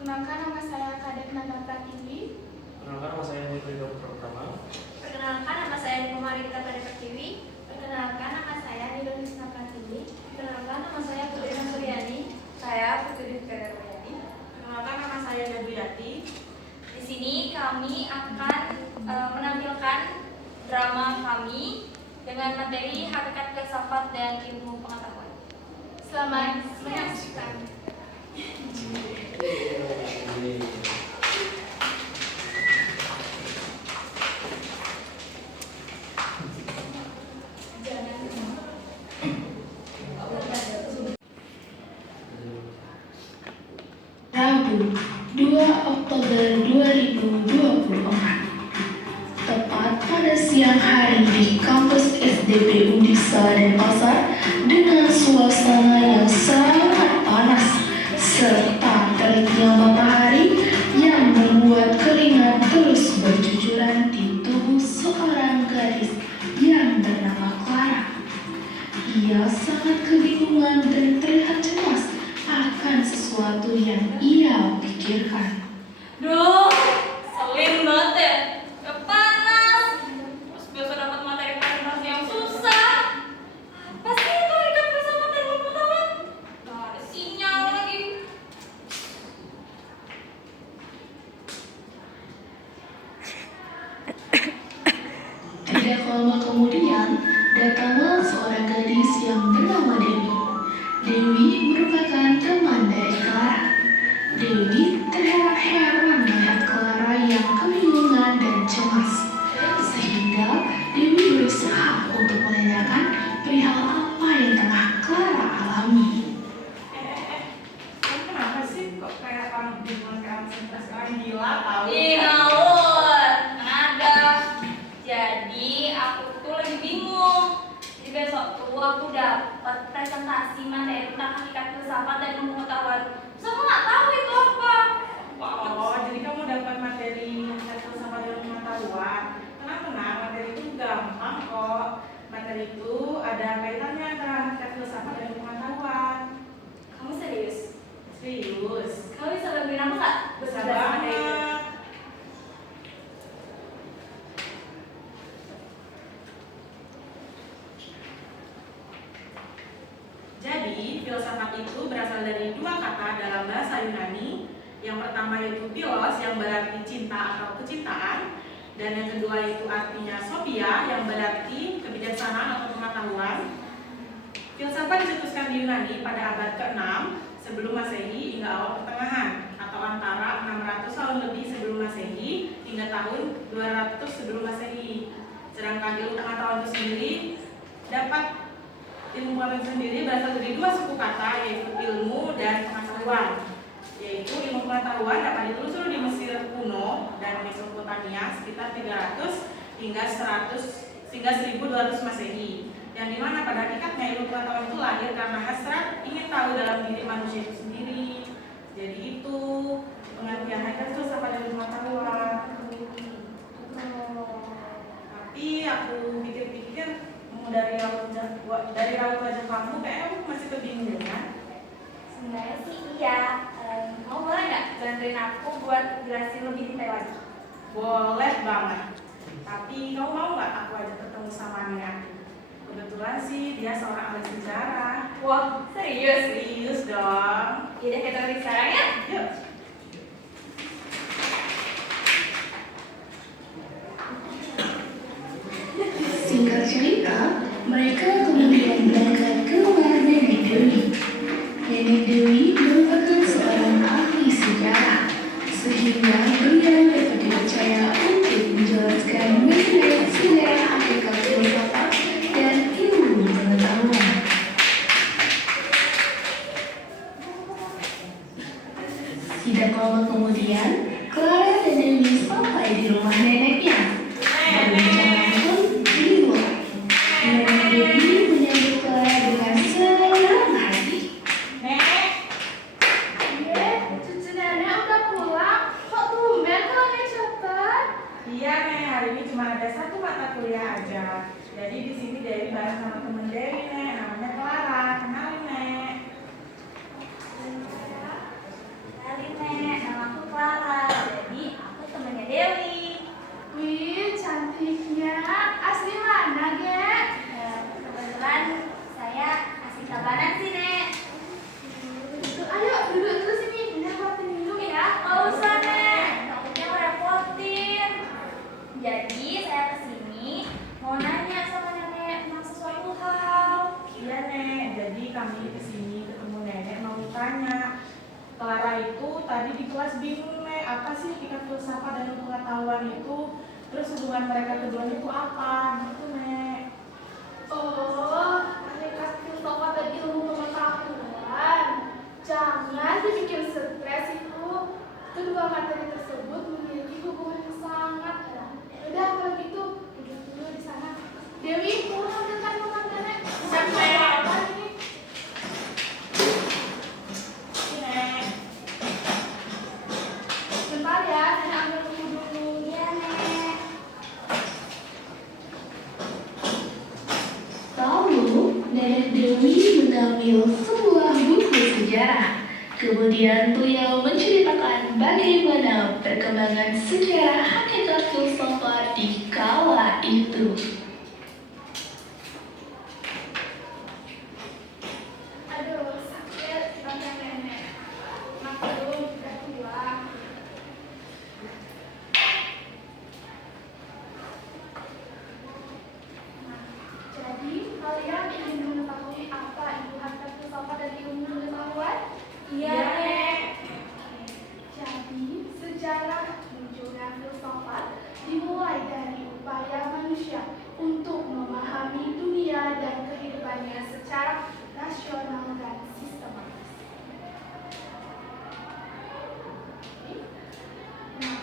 Perkenalkan, nama saya Kadek Nanda Pratiwi. Perkenalkan, nama saya Hendri Pratama. Perkenalkan, nama saya Niko Marita Pratiwi. Perkenalkan, nama saya Nidonisna Pratiwi. Perkenalkan, nama saya Putri Suryani. Saya Putri Suryani. Perkenalkan, nama saya Debriyati. Di sini kami akan menampilkan drama kami dengan materi hakikat filsafat dan ilmu pengetahuan. Selamat menyaksikan. Rabu, 2 Oktober 2024. Tepat pada siang hari di kampus SDB Undisa Denpasar dengan suasana yang sangat panas serta teriknya matahari yang membuat keringat terus bercucuran di tubuh seorang gadis yang bernama Clara. Ia sangat kebingungan dan terlihat cemas akan sesuatu yang ia pikirkan. Duh, selin banget ya. Udah panas. Terus besok dapat materi presentasi yang susah. Apa sih itu hakikat filsafat dan ilmu pengetahuan? Gak ada sinyal lagi. Tidak lama kemudian, datanglah seorang gadis yang bernama Dewi. Dewi merupakan teman dari Clara. Dewi terheran-heran melihat Clara yang kebingungan dan cemas. Sehingga Dewi berusaha untuk menanyakan perihal apa yang tengah Clara alami. Kamu kenapa sih kok kayak orang bingung kayak orang gila tahu? Ih, ngawur. Ada. Jadi aku tuh lagi bingung. Jadi besok tuh aku dapat presentasi materi tentang hakikat filsafat dan ilmu pengetahuan. Semua nggak tahu itu apa. Oh, jadi kamu dapat materi filsafat dan pengetahuan. Tenang, materi itu gampang kok. Materi itu ada kaitannya antara filsafat dan pengetahuan. Kamu serius? Serius? Kamu bisa bantuin aku nggak? Bisa Belajar materi itu? banget. Jadi, filsafat itu berasal dari dua kata dalam bahasa Yunani. Yang pertama yaitu philos yang berarti cinta atau kecintaan, dan yang kedua itu artinya sophia yang berarti kebijaksanaan atau pengetahuan. Filsafat dicetuskan di Yunani pada abad ke-6 sebelum Masehi hingga awal pertengahan, atau antara 600 tahun lebih sebelum Masehi hingga tahun 200 sebelum Masehi. Sedangkan ilmu pengetahuan itu sendiri dapat ilmu pengetahuan sendiri berasal dari dua suku kata, yaitu ilmu dan pengetahuan. Yaitu ilmu pengetahuan dapat ditelusuri di Mesir kuno dan Mesopotamia sekitar 300 hingga 1200 Masehi. Yang dimana pada hakikatnya ilmu pengetahuan itu lahir karena hasrat ingin tahu dalam diri manusia itu sendiri. Jadi itu pengertian hakikat filsafat dan pengetahuan. Tapi aku pikir-pikir dari raut wajah kamu kayaknya aku masih kebingungan. Sebenarnya sih iya. Kamu boleh nggak bantuin aku buat jelasin lebih detail lagi? Boleh banget. Tapi kamu mau nggak aku ajak ketemu sama Nia? Kebetulan sih dia seorang ahli sejarah. Wah, serius? Serius dong. Yaudah kita pergi sekarang ya. Yuk. Singkat cerita, mereka kemudian berangkat ke rumah Nenek Dewi. Nenek Dewi merupakan seorang ahli sejarah, sehingga beliau dapat dipercaya untuk menjelaskan mengenai sejarah hakikat filsafat dan ilmu pengetahuan. Tidak lama kemudian, Clara dan Dewi sampai di rumah neneknya. Perbincangan pun dimulai. Nenek Dewi menyambut Clara dengan senang hati. Nek, Cucu nenek udah pulang. Kok tumben pulangnya cepat? iya Nek, hari ini cuma ada satu mata kuliah aja. Jadi di sini Dewi bareng sama temen Dewi Nek, namanya Clara. Kenalin Nek. Kenalin, Nek. itu tadi di kelas bingung nih, apa sih hakikat filsafat dan ilmu pengetahuan itu? Terus hubungan mereka keduanya itu apa? Gitu nek. Oh, hakikat filsafat dan ilmu pengetahuan. Jangan dibikin stres itu. Kedua materi tersebut memiliki hubungan yang sangat erat. Udah kalau gitu, duduk dulu di sana. Dewi, mau ambilkan makan nenek. Sampai apa ini? Nek. Bentar ya, nenek ambil buku dulu. Ya, Nek. Lalu, Nenek Dewi mengambil sebuah buku sejarah. Kemudian beliau menceritakan bagaimana perkembangan sejarah hakikat filsafat di kala itu. Aduh, sakit badan nenek. Maklum, udah tua. Nah, jadi kalian ingin mengetahui apa itu hakikat filsafat dan ilmu pengetahuan? Iya, Nek. Jadi, sejarah munculnya filsafat dimulai dari upaya manusia untuk memahami dunia dan kehidupannya secara rasional dan sistematis. Nah,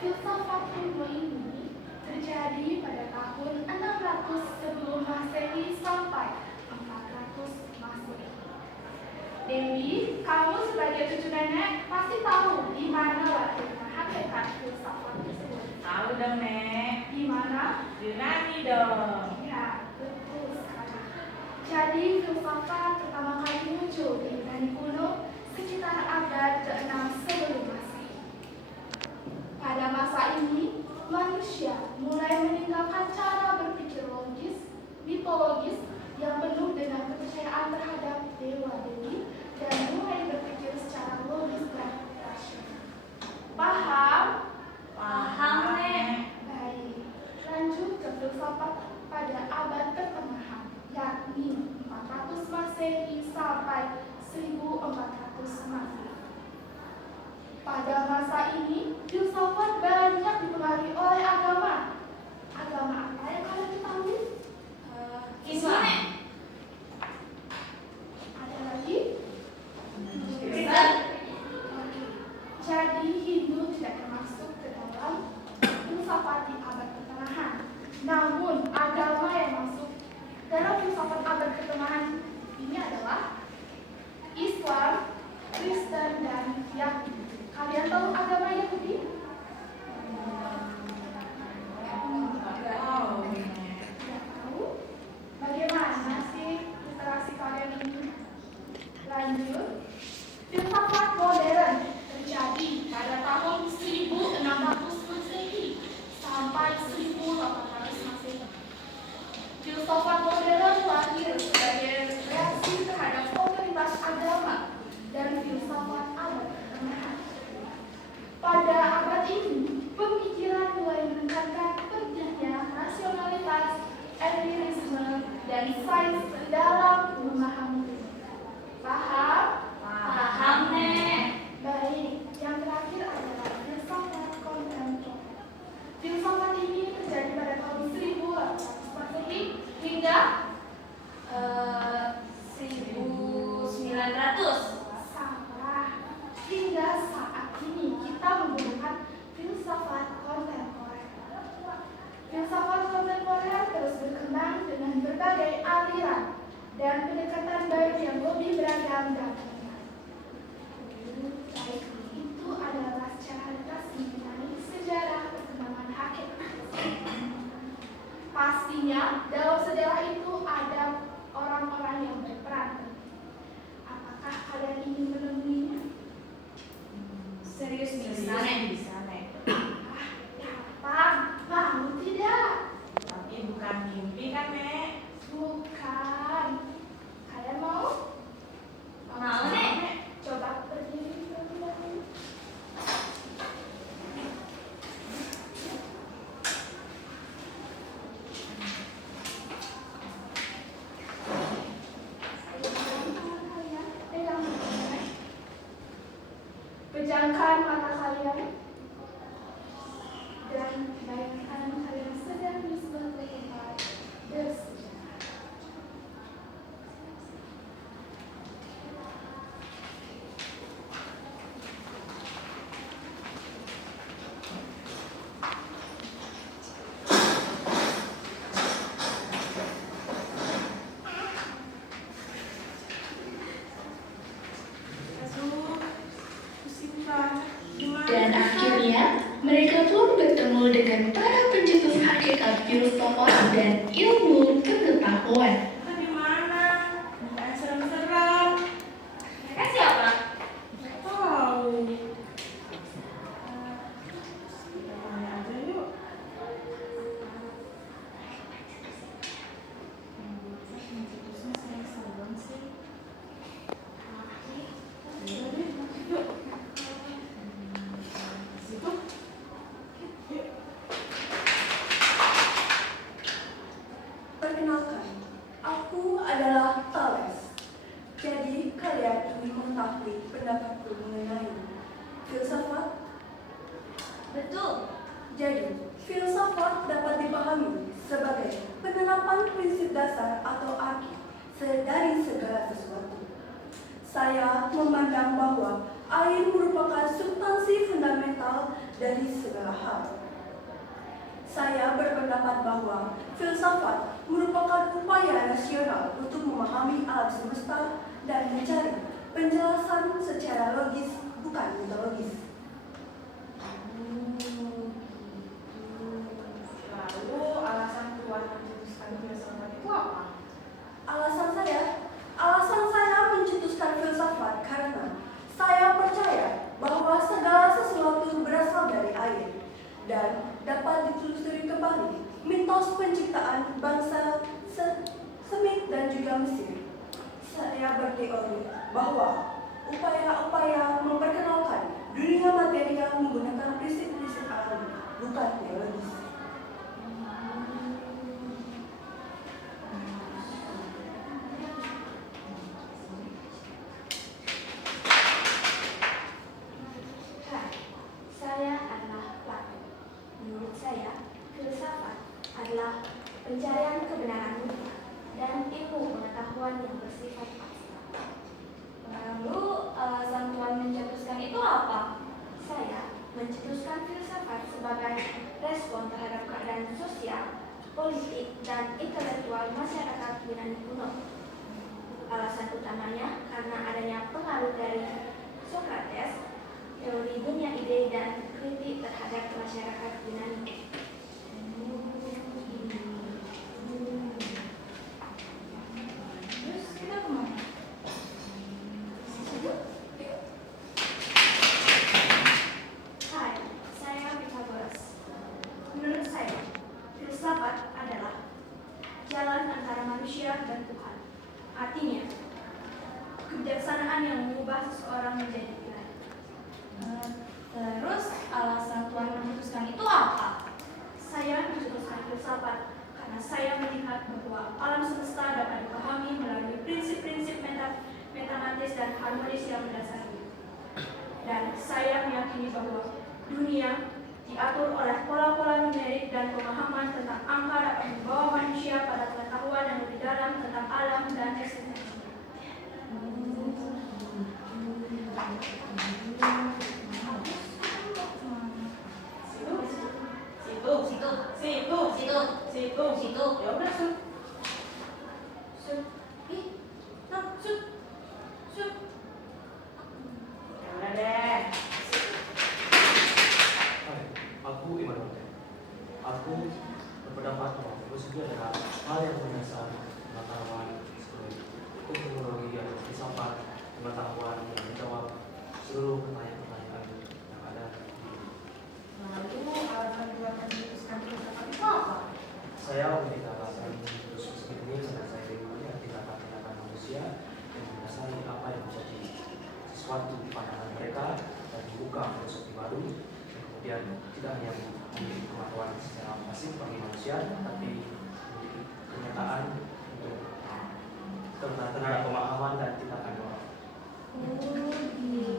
filsafat kuno ini terjadi pada tahun 600 sebelum Masehi sampai 400 Masehi. Dewi, kamu sebagai cucu nenek pasti tahu di mana letaknya hakikat filsafat tersebut. Tahu dong nek. Di mana? Yunani dong. Ya, betul sekali. Jadi filsafat pertama kali muncul di Yunani kuno sekitar abad ke-6 sebelum Masehi. Pada masa ini, manusia mulai meninggalkan cara berpikir logis, mitologis yang penuh dengan kepercayaan terhadap dewa-dewi dan mulai berpikir secara logis dan rasional. Paham? Paham, Nek. Baik, lanjut ke filsafat pada abad pertengahan, yakni 400 Masehi sampai 1400 Masehi. Pada masa ini, filsafat banyak dipengaruhi oleh agama. Agama apa yang kalian ketahui? Islam, Nek. Ada lagi? Kristen. Oke. Jadi Hindu tidak termasuk ke dalam filsafat di abad pertengahan. Namun agama yang masuk dalam filsafat abad pertengahan ini adalah Islam, Kristen, dan Yahudi. Kalian tahu agama Yahudi? Wow. Tidak tahu? Bagaimana sih literasi kalian ini? Lanjut, filsafat modern terjadi pada tahun 1600 Masehi sampai 1800 Masehi. Filsafat modern lahir sebagai reaksi terhadap otoritas agama dan filsafat abad pertengahan. Pada abad ini, pemikiran mulai menekankan pentingnya rasionalitas, empirisme, dan sains dalam memahami dunia. Paham? Paham, Nek. Baik, yang terakhir adalah filsafat kontemporer. Filsafat ini terjadi pada tahun 1800 Masehi hingga 1900. salah. Hingga saat ini kita menggunakan filsafat kontemporer. Filsafat kontemporer terus berkembang dengan berbagai aliran dan pendekatan baru yang lebih beragam dan menarik. Baik, itu adalah secara ringkas mengenai sejarah perkembangan hakikat. Pastinya dalam sejarah itu ada orang-orang yang berperan penting. Apakah kalian ingin menemuinya? Serius Bisa nek, bisa nek. Gampang, mau tidak? Tapi bukan mimpi kan nek? Bukan. Kalian mau? Mau, Pejamkan mata kalian dan bayangkan kalian sedang di suatu tempat bersejuk. Aduh, pusing banget. Gimana? Dan akhirnya, mereka pun bertemu dengan para pencetus hakikat filsafat dan ilmu pengetahuan. Kita di mana? Bukan serem-serem. Mereka siapa? Nggak tahu. Kita tanya aja yuk. Mencetusnya saya serem sih. Yaudah deh, yuk. Situ. Yuk. Perkenalkan, aku adalah Thales. Jadi, kalian ingin mengetahui pendapatku mengenai filsafat? Betul. Jadi, filsafat dapat dipahami sebagai penerapan prinsip dasar atau arti dari segala sesuatu. Saya memandang bahwa air merupakan substansi fundamental dari segala hal. Saya berpendapat bahwa filsafat merupakan upaya rasional untuk memahami alam semesta dan mencari penjelasan secara logis, bukan mitologis. Lalu alasan Tuhan mencetuskan filsafat itu apa? Alasan saya mencetuskan filsafat karena saya percaya bahwa segala sesuatu berasal dari air dan dapat ditelusuri kembali mitos penciptaan bangsa Semit dan juga Mesir. Saya berteori bahwa upaya-upaya memperkenalkan dunia material menggunakan prinsip-prinsip alami, bukan teologis. Hai, saya adalah Plato. Menurut saya, filsafat adalah pencarian kebenaran dunia dan ilmu pengetahuan yang bersifat abstrak. Lalu alasan Tuhan mencetuskan itu apa? Saya mencetuskan filsafat sebagai respon terhadap keadaan sosial, politik, dan intelektual masyarakat Yunani kuno. Alasan utamanya karena adanya pengaruh dari Socrates, teori dunia ide, dan kritik terhadap masyarakat Yunani. Terus kita kemana? Hai, saya Pythagoras. Menurut saya, filsafat adalah jalan antara manusia dan Tuhan. Artinya, kebijaksanaan yang mengubah seseorang menjadi Tuhan. Terus alasan Tuhan memutuskan itu apa? Saya mencetuskan filsafat karena saya melihat bahwa alam semesta dapat dipahami melalui prinsip-prinsip matematis dan harmonis yang mendasari. Dan saya meyakini bahwa dunia diatur oleh pola-pola numerik dan pemahaman tentang angka dapat membawa manusia pada pengetahuan yang lebih dalam tentang alam dan eksistensinya. Situ. Ya udah, Sun. Ya udah deh. Hai, aku Immanuel. Aku berpendapat bahwa filosofi adalah hal yang mendasar pengetahuan sebagai teknologi dan filsafat pengetahuan yang menjawab seluruh pertanyaan-pertanyaan yang ada di dunia. Lalu alasan Tuhan mencetuskan filsafat itu apa? Saya memiliki alasan terus ini karena saya melihat tindakan-tindakan manusia yang mendasari apa yang menjadi sesuatu pandangan mereka dan membuka filosofi baru dan kemudian tidak hanya memiliki pengetahuan secara pasif bagi manusia tapi memiliki kenyataan untuk terhadap pemahaman dan tindakan orang. Oh, gitu.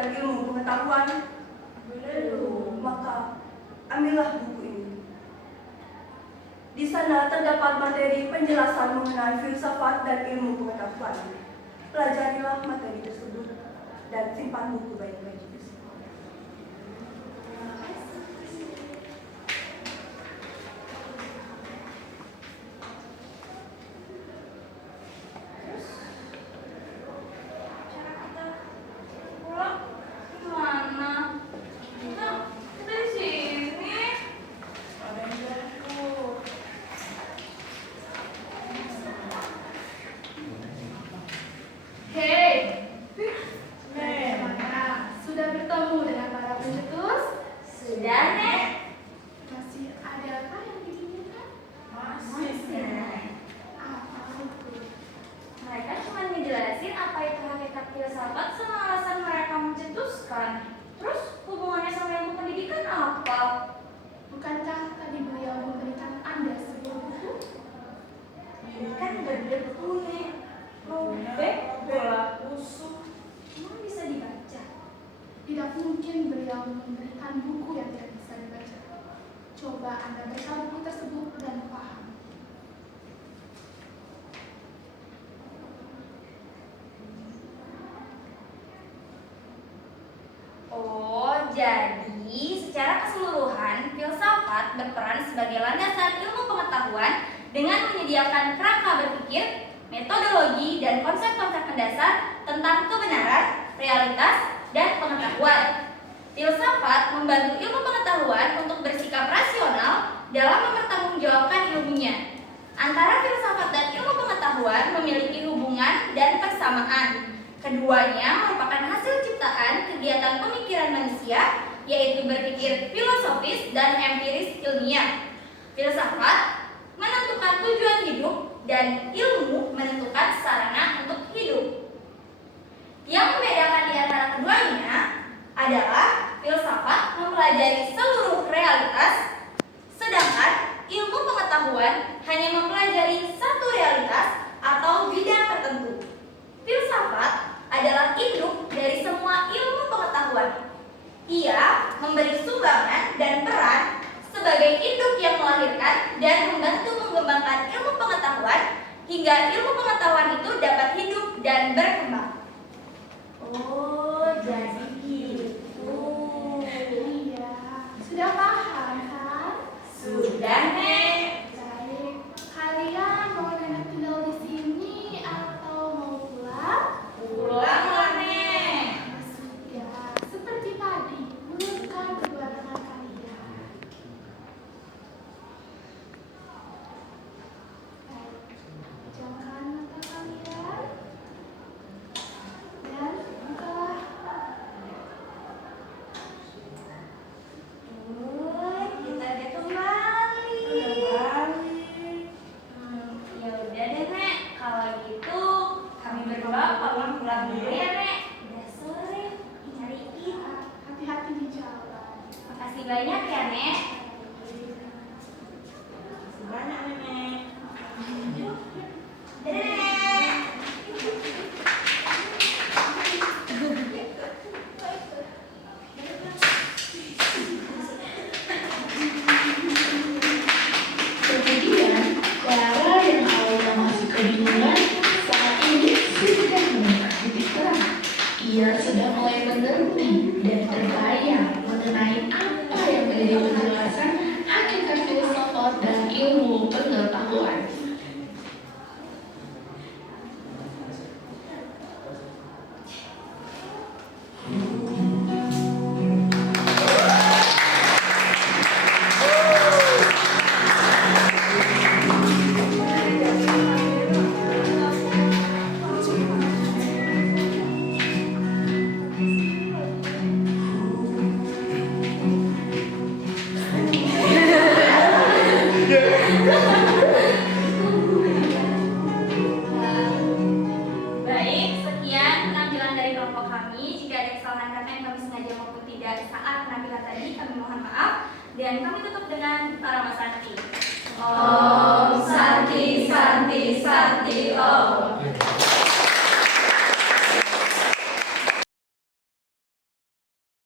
dan ilmu pengetahuan? Belum. Maka ambillah buku ini. Di sana terdapat materi penjelasan mengenai filsafat dan ilmu pengetahuan. Pelajarilah materi tersebut dan simpan buku baik-baik. Cara kita pulang gimana? Kita di sini. Ada yang jatuh. Hei, Nek. bagaimana? Sudah bertemu dengan para pencetus? Sudah, Nek. Masih adakah yang dibingungkan? Masih, Nek. Apa itu? Mereka cuma ngejelasin apa itu hakikat filsafat sama alasan mereka mencetuskan. Terus hubungannya sama ilmu pendidikan apa? Bukankah tadi beliau memberikan Anda sebuah buku? Ini kan bener buku, Nek. Robek, bola busuk. Emang bisa dibaca? Tidak mungkin beliau memberikan buku yang tidak bisa dibaca. Coba Anda baca buku tersebut dan paham. Oh, jadi secara keseluruhan, filsafat berperan sebagai landasan ilmu pengetahuan dengan menyediakan kerangka berpikir, metodologi, dan konsep-konsep mendasar tentang kebenaran, realitas, dan pengetahuan. Filsafat membantu ilmu pengetahuan untuk bersikap rasional dalam mempertanggungjawabkan ilmunya. Antara filsafat dan ilmu pengetahuan memiliki hubungan dan persamaan. Keduanya merupakan hasil ciptaan kegiatan pemikiran manusia, yaitu berpikir filosofis dan empiris ilmiah. Filsafat menentukan tujuan hidup dan ilmu menentukan sarana untuk hidup. Yang membedakan di antara keduanya adalah filsafat mempelajari seluruh realitas, sedangkan ilmu pengetahuan hanya mempelajari satu realitas atau bidang tertentu. Filsafat adalah induk dari semua ilmu pengetahuan. Ia memberi sumbangan dan peran sebagai induk yang melahirkan dan membantu mengembangkan ilmu pengetahuan hingga ilmu pengetahuan itu dapat hidup dan berkembang. Oh, jadi gitu. Iya, sudah paham kan? Sudah, Nek. Baik, kalian mau nenek tinggal di sini atau mau pulang? Pulang lah, Nek. Sudah, seperti tadi, urutkan kedua tangan kalian. Baik, pejamkan mata kalian dan bukalah. Kita udah kembali. Ya udah deh, Nek. Kalau gitu kami berdua pulang dulu ya, Nek. Udah sore, nyariin. Hati-hati di jalan. Makasih banyak ya, Nek. Banyak, Nenek. Dadah, Nek. Kemudian, Clara yang awalnya masih kebingungan, saat ini sudah menemukan titik terang. Ia sudah mulai mengerti dan terbayang mengenai apa yang menjadi penjelasan hakikat filsafat dan ilmu pengetahuan. Baik, sekian penampilan dari kelompok kami. Jika ada kesalahan kata yang kami sengaja maupun tidak saat penampilan tadi, kami mohon maaf. Dan kami tutup dengan Parama Sakti. Om Santi Santi Santi Om.